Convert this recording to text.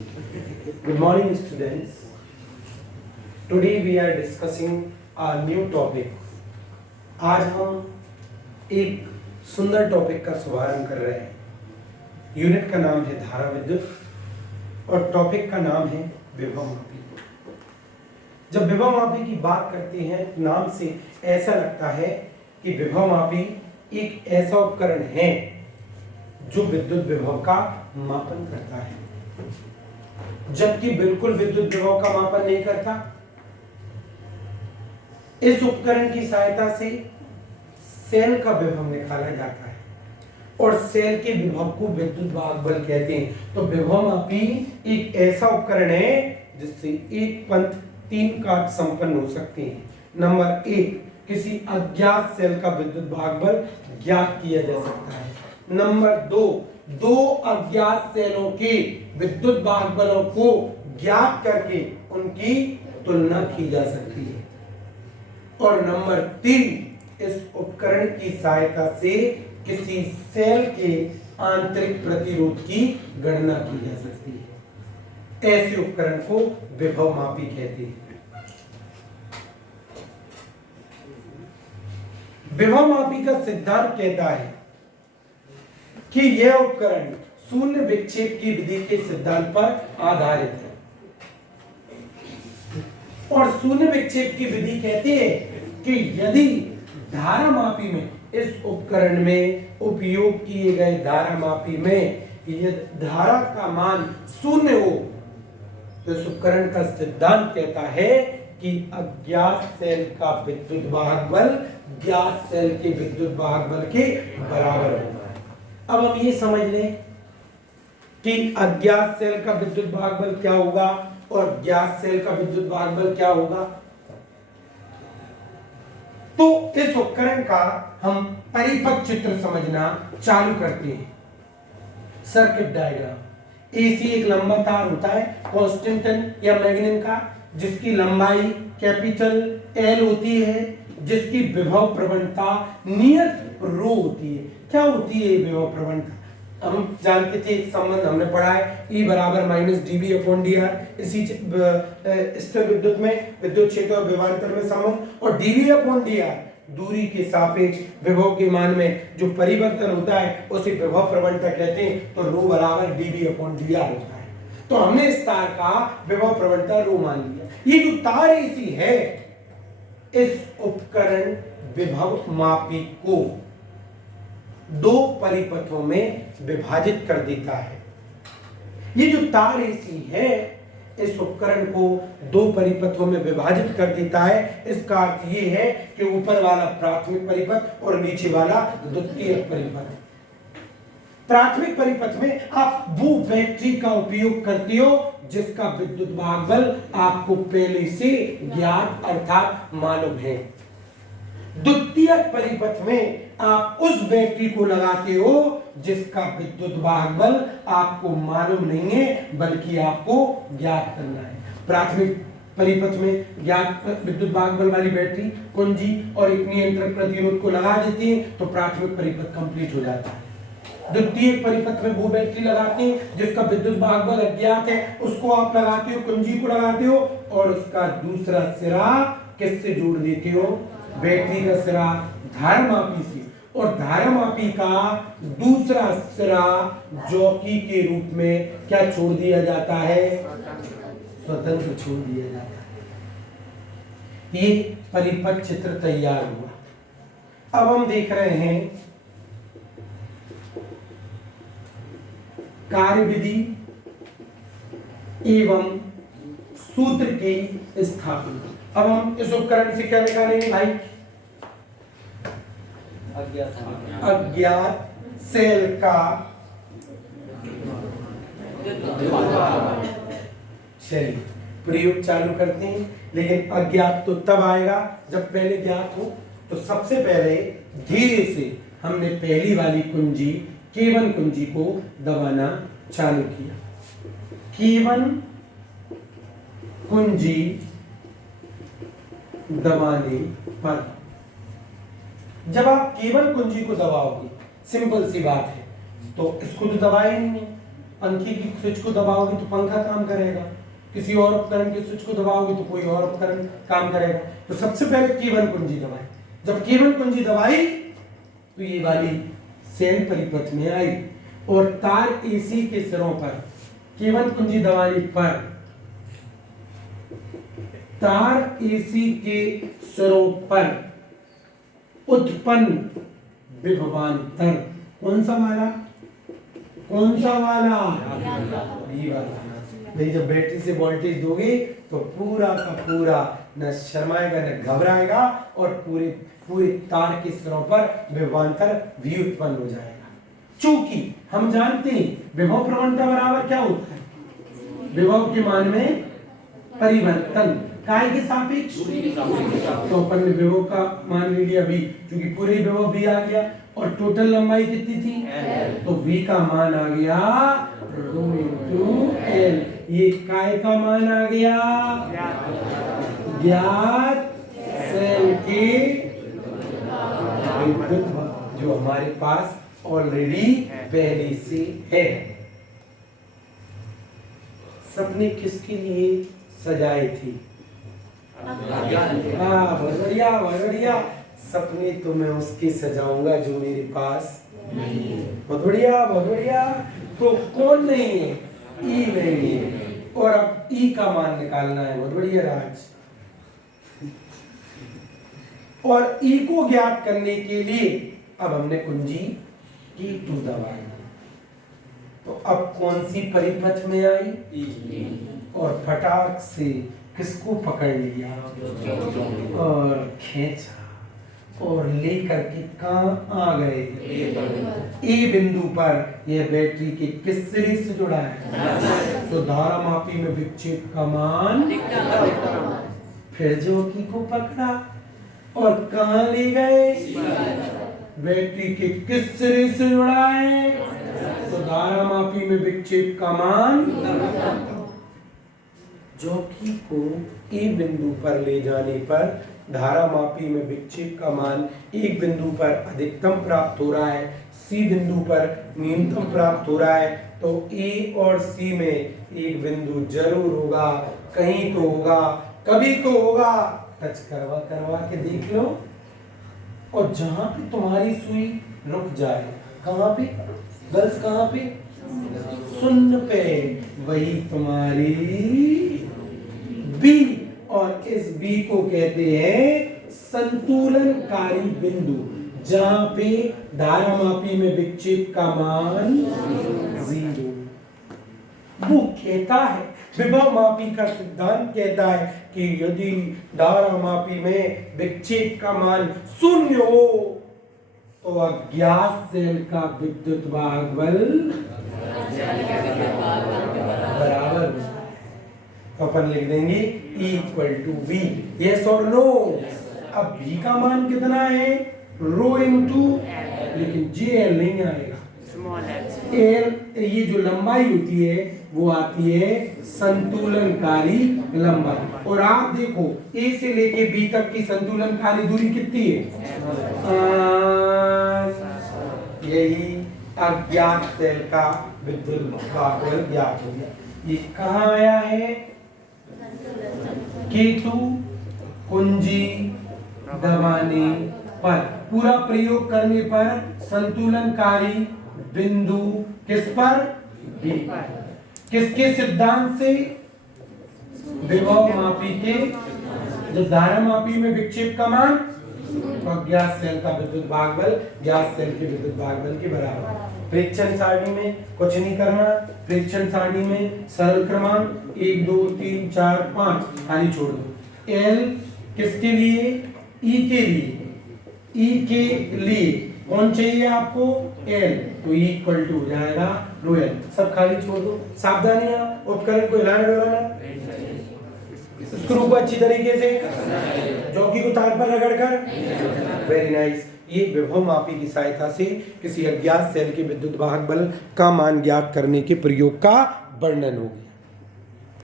Good morning, students. Today we are discussing a new topic. आज हम एक सुंदर टॉपिक का शुभारंभ कर रहे हैं। यूनिट का नाम है धारा विद्युत और टॉपिक का नाम है विभव मापी। जब विभव मापी की बात करते हैं नाम से ऐसा लगता है कि विभव मापी एक ऐसा उपकरण है जो विद्युत विभव का मापन करता है, जबकि बिल्कुल विद्युत विभव का मापन नहीं करता। इस उपकरण की सहायता से सेल का विभव निकाला जाता है और सेल के विभव को विद्युत वाहक बल कहते हैं। तो विभव मापी एक ऐसा उपकरण है जिससे एक पंथ तीन कार्य संपन्न हो सकते हैं। नंबर एक, किसी अज्ञात सेल का विद्युत वाहक बल ज्ञात किया जा सकता है। नंबर दो अज्ञात सेलों के विद्युत वाहक बलों को ज्ञात करके उनकी तुलना की जा सकती है। और नंबर तीन, इस उपकरण की सहायता से किसी सेल के आंतरिक प्रतिरोध की गणना की जा सकती है। ऐसे उपकरण को विभव मापी कहते हैं। विभव मापी का सिद्धांत कहता है कि यह उपकरण शून्य विक्षेप की विधि के सिद्धांत पर आधारित है। और शून्य विक्षेप की विधि कहती है कि यदि धारा मापी में, इस उपकरण में उपयोग किए गए धारा मापी में यदि धारा का मान शून्य हो तो इस उपकरण का सिद्धांत कहता है कि अज्ञात सेल का विद्युत वाहक बल ज्ञात सेल के विद्युत वाहक बल के बराबर होगा। अब हम ये समझ लें कि अज्ञात सेल का विद्युत वाहक बल क्या होगा और ज्ञात सेल का विद्युत वाहक बल क्या होगा। तो इस उपकरण का हम परिपथ चित्र समझना चालू करते हैं। Circuit diagram. एसी एक लंबा तार होता है कांस्टेंटन या मैग्नेट का, जिसकी लंबाई कैपिटल एल होती है, जिसकी विभव प्रवणता नियत रो होती है। क्या होती है विभव प्रवणता? हम जानते थे, एक संबंध हमने पढ़ा है, E बराबर माइनस dB अपॉन dr। इसी स्थिर विद्युत में विद्युत क्षेत्र और विभवांतर में संबंध, और dB अपॉन dr दूरी के सापेक्ष विभव के मान में जो परिवर्तन होता है उसे विभव प्रवणता कहते हैं। तो रो बराबर dB अपॉन dr होता है। तो हमने इस तार का विभव प्रवणता रो मान लिया। ये जो तार एसी है, इस उपकरण विभव मापी को दो परिपथों में विभाजित कर देता है। ये जो तार एसी है, इस उपकरण को दो परिपथों में विभाजित कर देता है। इसका अर्थ ये है कि ऊपर वाला प्राथमिक परिपथ और नीचे वाला द्वितीयक परिपथ। प्राथमिक परिपथ में आप वो बैटरी का उपयोग करते हो जिसका विद्युत वाहक बल आपको पहले से ज्ञात अर्थात मालूम है। द्वितीयक परिपथ में आप उस बैटरी को लगाते हो जिसका विद्युत वाहक बल आपको मालूम नहीं है बल्कि आपको ज्ञात करना है। प्राथमिक परिपथ में ज्ञात विद्युत वाहक बल वाली बैटरी कुंजी और एक नियंत्रक प्रतिरोध को लगा देती है तो प्राथमिक परिपथ कंप्लीट हो जाता है। द्वितीय परिपथ में वो बैटरी लगाते हैं जिसका विद्युत वाहक बल अज्ञात है, उसको आप लगाते हो, कुंजी को लगाते हो और उसका दूसरा सिरा किससे जोड़ देते हो? बैटरी का सिरा धारा मापी से, और धारा मापी का दूसरा सिरा जॉकी के रूप में क्या छोड़ दिया जाता है? स्वतंत्र छोड़ दिया जाता है। ये परिपथ चित्र तैयार हुआ। अब हम देख रहे हैं कार्य विधि एवं सूत्र की स्थापना। अब हम इस उपकरण से क्या निकालेंगे भाई? अज्ञात सेल का चलिए प्रयोग चालू करते हैं। लेकिन अज्ञात तो तब आएगा जब पहले ज्ञात हो। तो सबसे पहले धीरे से हमने पहली वाली कुंजी K1 कुंजी को दबाना चालू किया। K1 कुंजी दबाने पर जब आप K1 कुंजी को दबाओगे, सिंपल सी बात है, तो इसको तो दबाया ही नहीं, पंखे की स्विच को दबाओगे तो पंखा काम करेगा, किसी और उपकरण के स्विच को दबाओगे तो कोई और उपकरण काम करेगा। तो सबसे पहले K1 कुंजी दबाई, जब K1 कुंजी दबाई तो ये वाली सेल परिपथ में आई और तार AC के सिरों पर K1 कुंजी दबाने पर तार AC के सिरों पर उत्पन्न विभवांतर कौन सा वाला ये वाला। भाई जब बैटरी से वोल्टेज दोगे तो पूरा का पूरा न शर्माएगा न घबराएगा और पूरे तार के सिरों पर विभवांतर V उत्पन्न हो जाएगा। चूंकि हम जानते हैं विभव प्रवणता बराबर क्या होता है, विभव के मान में परिवर्तन काय के सापेक्ष। तो अपन ने विभव का मान ले लिया V, क्योंकि पूरे विभव V आ गया और टोटल लंबाई कितनी थी, तो V का मान आ गया ρ × L। ये काय का मान आ गया, ज्ञात सेल के विद्युत जो हमारे पास ऑलरेडी पहले से है। सपने किसके लिए सजाए थे, बढ़िया। सपने तो मैं उसके सजाऊंगा जो मेरे पास बहुत बढ़िया। तो कौन नहीं है, ई नहीं है, और अब ई का मान निकालना है। बहुत बढ़िया राज। और ई को ज्ञात करने के लिए अब हमने कुंजी K2 दबाई, तो अब कौन सी परिपथ में आई, और फटाक से किसको पकड़ लिया और खींचा और लेकर के कहां आ गए, ए बिंदु पर। यह बैटरी के किस सिरे से जुड़ा है, तो धारा मापी में विक्षेप का मान। फिर जॉकी को पकड़ा और कहां ले गए, बैटरी के किस सिरे से जुड़ा है, तो धारा मापी में विक्षेप का मान। जॉकी को ए बिंदु पर ले जाने पर धारा मापी में विक्षेप का मान एक बिंदु पर अधिकतम प्राप्त हो रहा है, सी बिंदु पर न्यूनतम प्राप्त हो रहा है। तो ए और सी में एक बिंदु जरूर होगा, कहीं तो होगा, कभी तो होगा। टच करवा के देख लो, और जहां पे तुम्हारी सुई रुक जाए, कहां पे गर्ल्स, कहां पे, शून्य पे, वही तुम्हारी बी। और इस बी को कहते हैं संतुलनकारी बिंदु, जहां पे धारा मापी में विक्षेप का मान 0। वो कहता है, विभव मापी का सिद्धांत कहता है कि यदि धारा मापी में विक्षेप का मान 0 हो तो अज्ञात सेल का विद्युत भागबल बराबर होता है। तो अपन लिख देंगे = V। यस और नो। अब V का मान कितना है, रो इंटू, लेकिन JL नहीं आएगा, L ये जो लंबाई होती है वो आती है संतुलनकारी लंबाई। और आप देखो A से लेके B तक की संतुलनकारी दूरी कितनी है, यही अज्ञात सेल का विद्युत भागबल ज्ञात हो गया। ये कहाँ आया है, K2 कुंजी दबाने पर, पूरा प्रयोग करने पर संतुलनकारी बिंदु किस पर, B पर। किसके सिद्धांत से, विभव मापी के, जब धारा मापी में विक्षेप का मान, तो अज्ञात सेल का विद्युत भागबल ज्ञात सेल के विद्युत भागबल के बराबर। प्रेक्षण सारणी में कुछ नहीं करना, प्रेक्षण सारणी में सरल क्रमांक 1 2 3 4 5 खाली छोड़ दो। L किसके लिए, E के लिए, E के लिए कौन चाहिए आपको, L, तो E = हो जाएगा ρL। सब खाली छोड़ दो। सावधानियां, उपकरण को हिलाना डुलाना, स्क्रू को अच्छी तरीके से, जॉकी को तार पर रगड़कर, वेरी नाइस। ये विभव मापी की सहायता से किसी अज्ञात सेल के विद्युत भागबल का मान ज्ञात करने के प्रयोग का वर्णन हो गया।